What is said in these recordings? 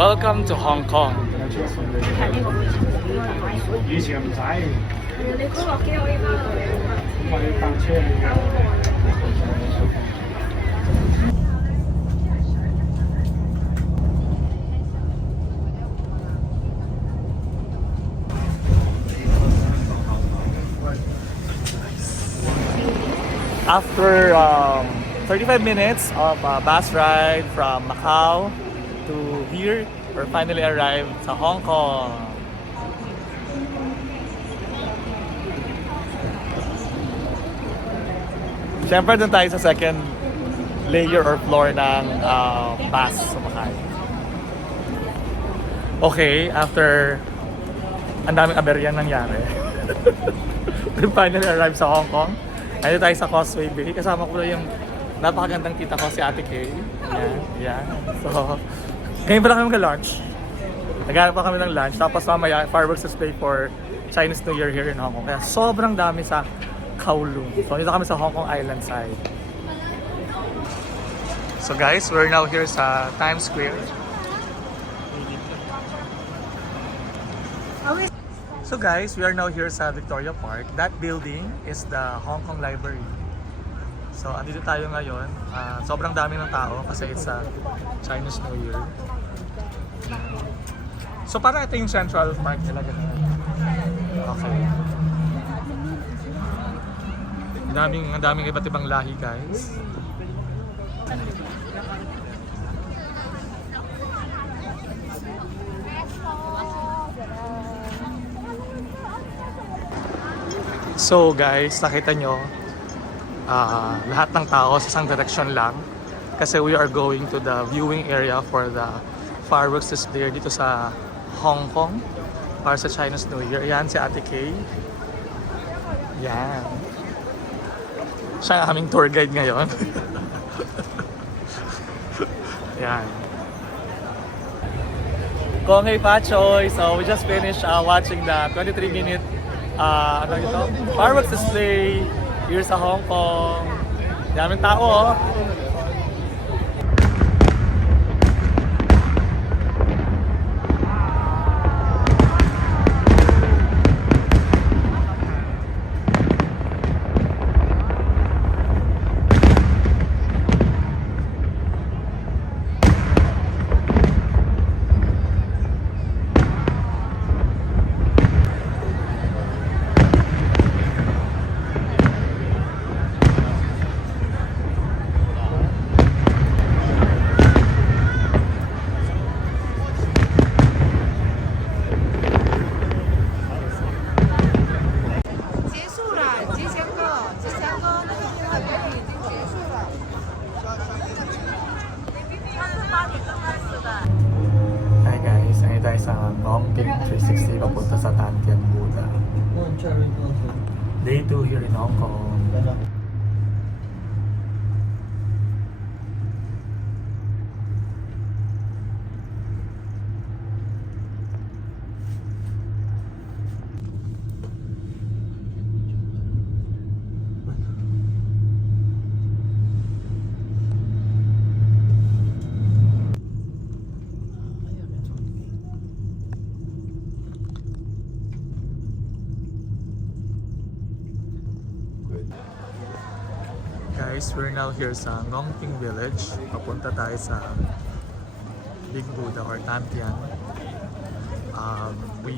Welcome to Hong Kong. 以前唔使，你都落機可以翻去。我要搭車嚟嘅。After 35 minutes of bus ride from Macau to here, we're finally arrived sa Hong Kong. Siyempre dun tayo sa second layer or floor ng bus sumakay. Okay, after ang daming aberyang nangyari, we finally arrived sa Hong Kong. Nandito tayo sa Causeway Bay. Kasama ko na yung napakagandang tita ko, si Ate Kay. Yan. So, ngayon pala kami mag-lunch. Naghanap pa kami ng lunch. Tapos mamaya, fireworks display for Chinese New Year here in Hong Kong. Kaya sobrang dami sa Kowloon. So, dito kami sa Hong Kong Island side. So guys, we're now here sa Times Square. So guys, we are now here sa Victoria Park. That building is the Hong Kong Library. So andito tayo ngayon. Sobrang dami ng tao kasi it's a Chinese New Year. So parang ito yung Central Park nila. Okay. Ang daming iba't ibang lahi, guys. So guys, nakita nyo, lahat ng tao sa isang direction lang kasi we are going to the viewing area for the fireworks display dito sa Hong Kong para sa Chinese New Year. Yan si Ate Kay. Yan. Siya ang aming tour guide ngayon. Yan. Konghay Pachoy! So we just finished watching the 23-minute fireworks display here sa Hong Kong. Daming tao, oh. Hi guys, nandito tayo sa Ngongping 360 papunta sa Tan Tien Buddha. Day 2 here in Hong Kong. Guys, we're now here sa Ngongping Village. Papunta tayo sa Big Buddha or Tan Tien. We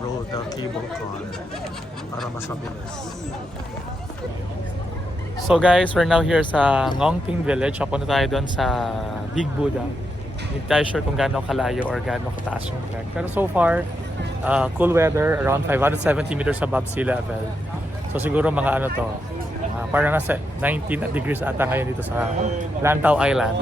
rode the cable car para mas mabilis. So guys, we're now here sa Ngongping Village. Papunta tayo doon sa Big Buddha. Hindi tayo sure kung gaano kalayo or gaano kataas yung trek. Pero so far, cool weather, around 570 meters above sea level. So siguro mga ano to, parang nasa 19 degrees ata ngayon dito sa Lantau Island.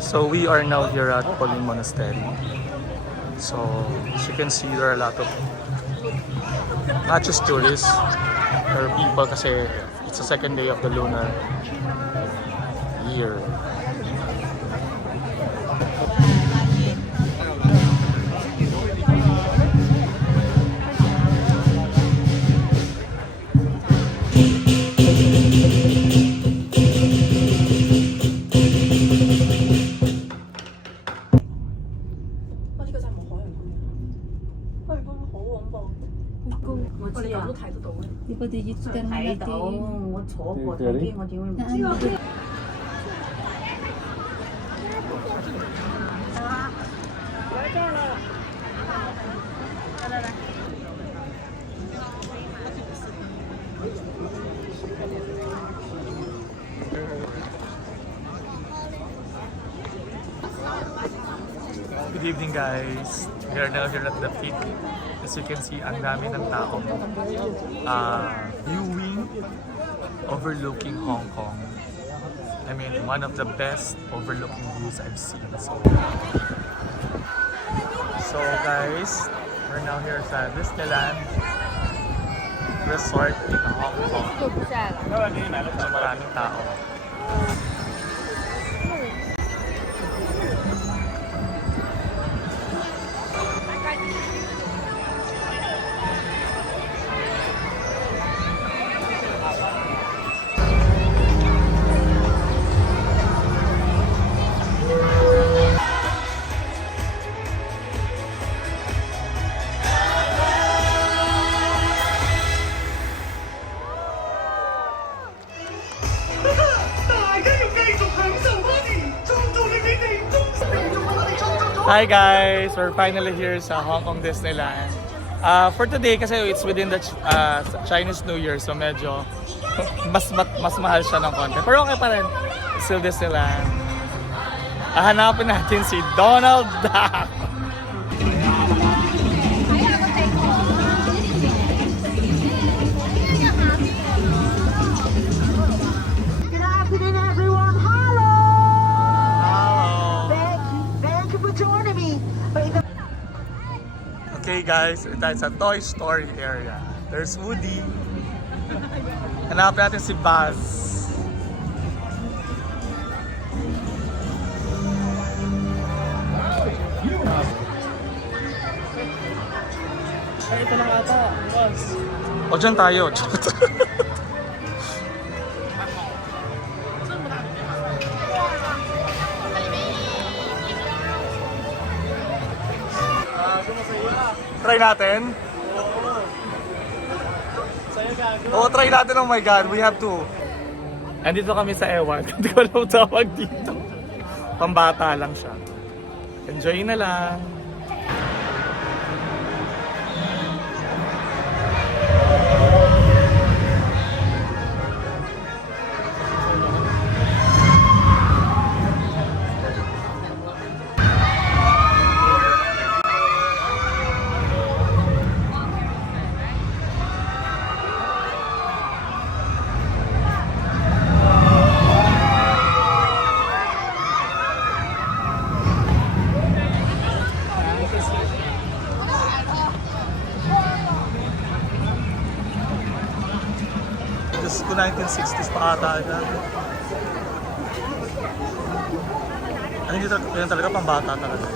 So we are now here at Poling Monastery. So as you can see, there are a lot of not just tourists, there are people kasi It's the second day of the lunar year. Good evening guys! We are now here at the peak. As you can see, ang dami ng tao viewing, overlooking Hong Kong. I mean, one of the best overlooking views I've seen. So guys, we're now here sa Disneyland Resort in Hong Kong. So maraming tao. Hi guys! We're finally here sa Hong Kong Disneyland. For today, kasi it's within the Chinese New Year, so medyo mas mahal siya ng konti. Pero okay pa rin. It's still Disneyland. Hanapin natin si Donald Duck! Good afternoon, everyone. Hello. Thank you for joining me. Okay guys, that's a Toy Story area. There's Woody. Hanapin natin si Buzz. Ito lang ata, boss. O dyan tayo. Try natin? Oo, try natin. Oh my God, we have to. Andito kami sa Ewan. Hindi ko alam tawag dito. Pambata lang siya. Enjoy na lang. Diyos ko, 1960s pa ata. Ano yun talaga, pambata talaga.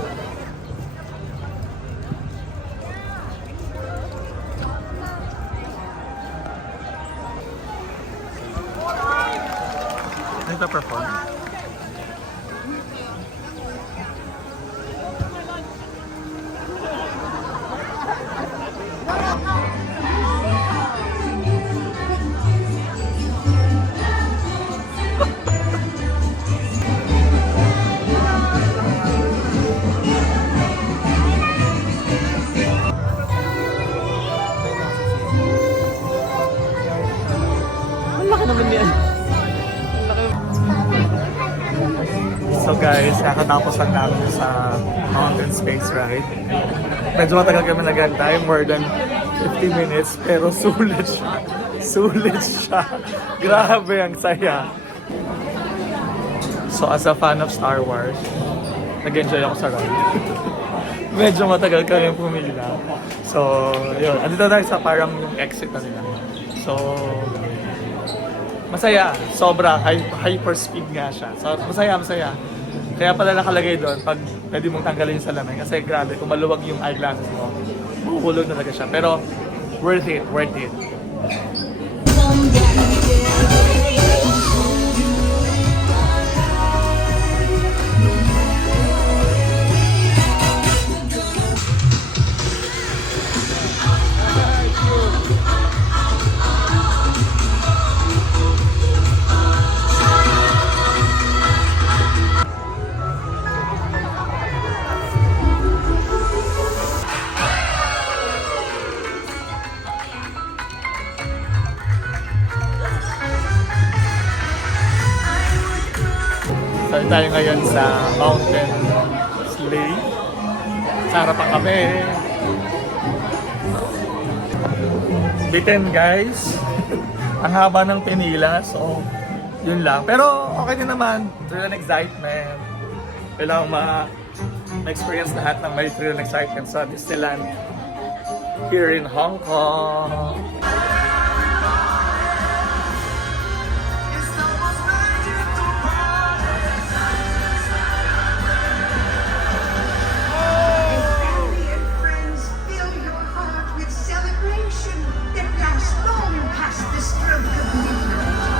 Ano yung perform? So guys, nakatapos lang namin sa Mountain Space Ride. Medyo matagal kami nagantay, more than 50 minutes, pero sulit siya. Sulit siya. Grabe, ang saya. So as a fan of Star Wars, nag-enjoy ako sa ride. Medyo matagal kami pumila. So, yun. Andito tayo sa parang yung exit na nila. So, Masaya, sobra, hyper speed nga siya. So, masaya. Kaya pala nakalagay doon pag pwede mong tanggalin yung salamin. Kasi grabe, kung maluwag yung eyeglasses mo, buhulog talaga siya. Pero, worth it. So, tayo ngayon sa Mountain Sleigh. Sa harapan kami. Bitten guys. Ang haba ng pinila. So, yun lang. Pero okay din naman. Thrill and excitement. Kailangan ma-experience lahat ng may thrill and excitement sa Disneyland here in Hong Kong. Family and friends, fill your heart with celebration that lasts long past the stroke of midnight.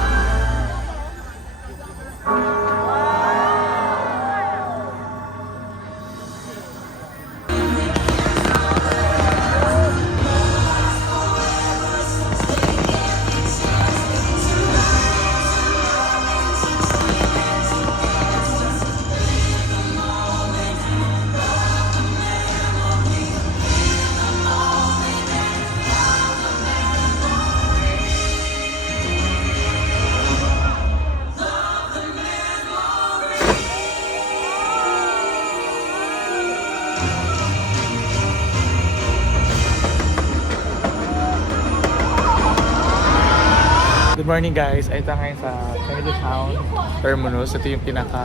Good morning guys! Ito ngayon sa Chinatown Terminus. Ito yung pinaka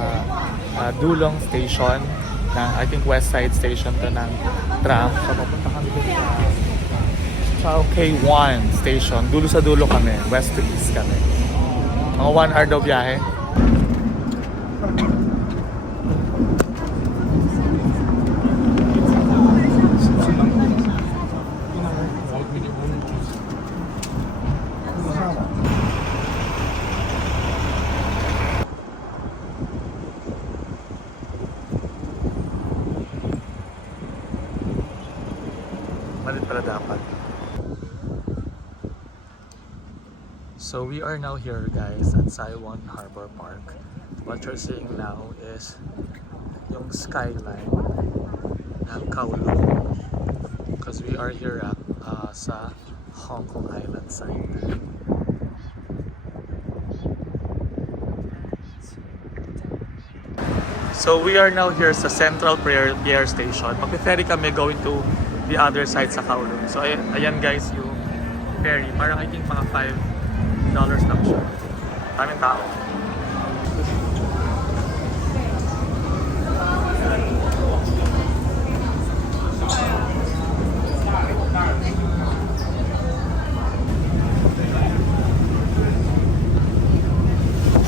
dulong station na I think West Side Station to ng tram. So papunta kami dito sa K1 Station. Dulo sa dulo kami. West to East kami. Mga 1 hour daw biyahe. Malit pala dapat. So we are now here guys at Saiwan Harbor Park. What you're seeing now is yung skyline ng Kowloon. Because we are here at sa Hong Kong Island side. So we are now here sa Central Pier Station. Mag-ferry kami going to the other side sa Kowloon. So ayan guys yung ferry. Parang I think mga $5 lang siya. Daming tao.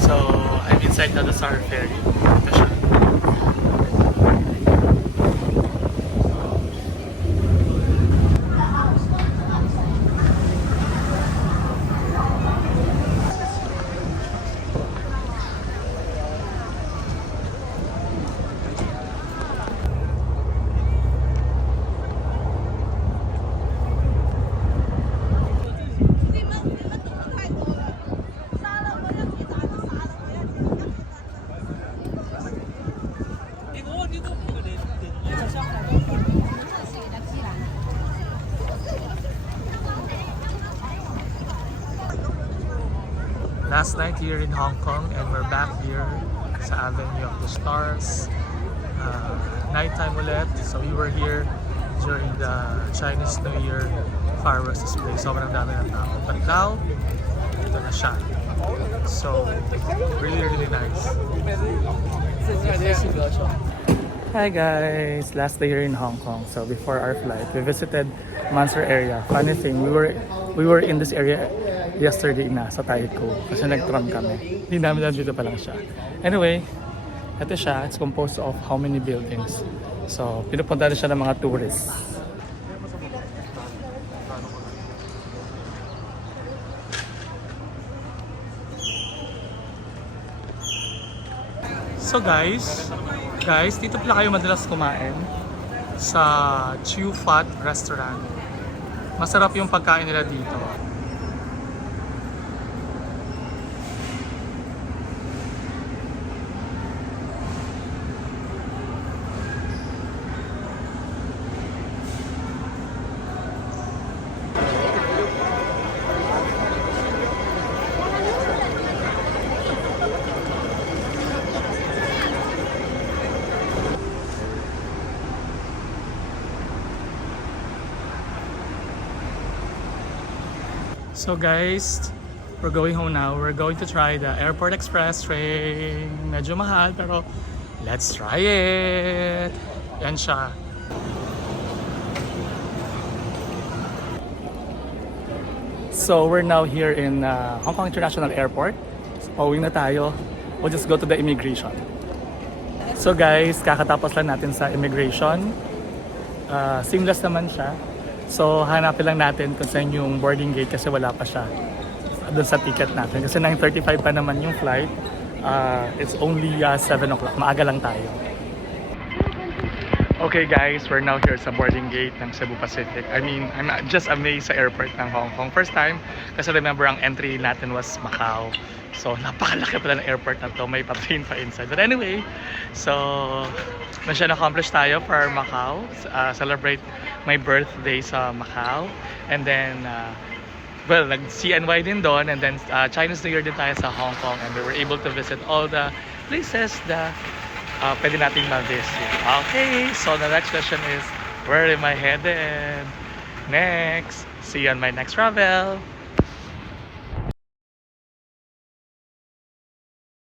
So I'm inside na the Star Ferry. Ito siya. Last night here in Hong Kong and we're back here sa Avenue of the Stars. Nighttime ulit. So we were here during the Chinese New Year fireworks display. Sobrang dami ng tao. But now, ito na siya. So, really nice. Hi guys! Last day here in Hong Kong. So before our flight, we visited Mansur area. Funny thing, we were We were in this area yesterday na sa Taiko kasi nag-tram kami. Hindi namin alam dito pa lang siya. Anyway, ito siya. It's composed of how many buildings. So, pinupunta na siya ng mga tourists. So guys, dito pala kayo madalas kumain sa Chiu Fat Restaurant. Masarap yung pagkain nila dito. So guys, we're going home now. We're going to try the Airport Express train. Medyo mahal pero let's try it. Yan siya. So we're now here in Hong Kong International Airport. So, pauwi na tayo. We'll just go to the immigration. So guys, kakatapos lang natin sa immigration. Seamless naman siya. So, hanapin lang natin kung saan yung boarding gate kasi wala pa siya doon sa ticket natin. Kasi 9:35 pa naman yung flight. It's only 7 o'clock. Maaga lang tayo. Okay guys, we're now here sa boarding gate ng Cebu Pacific. I mean, I'm just amazed sa airport ng Hong Kong. First time, kasi remember ang entry natin was Macau. So, napakalaki pala ng airport na to. May pa-train pa inside. But anyway, so, mission accomplished tayo for Macau. Celebrate my birthday sa Macau. And then, well, nag-CNY din doon. And then, Chinese New Year din tayo sa Hong Kong. And we were able to visit all the places na pwede nating ma-visit. Okay, so the next question is, where am I headed? Next, see you on my next travel.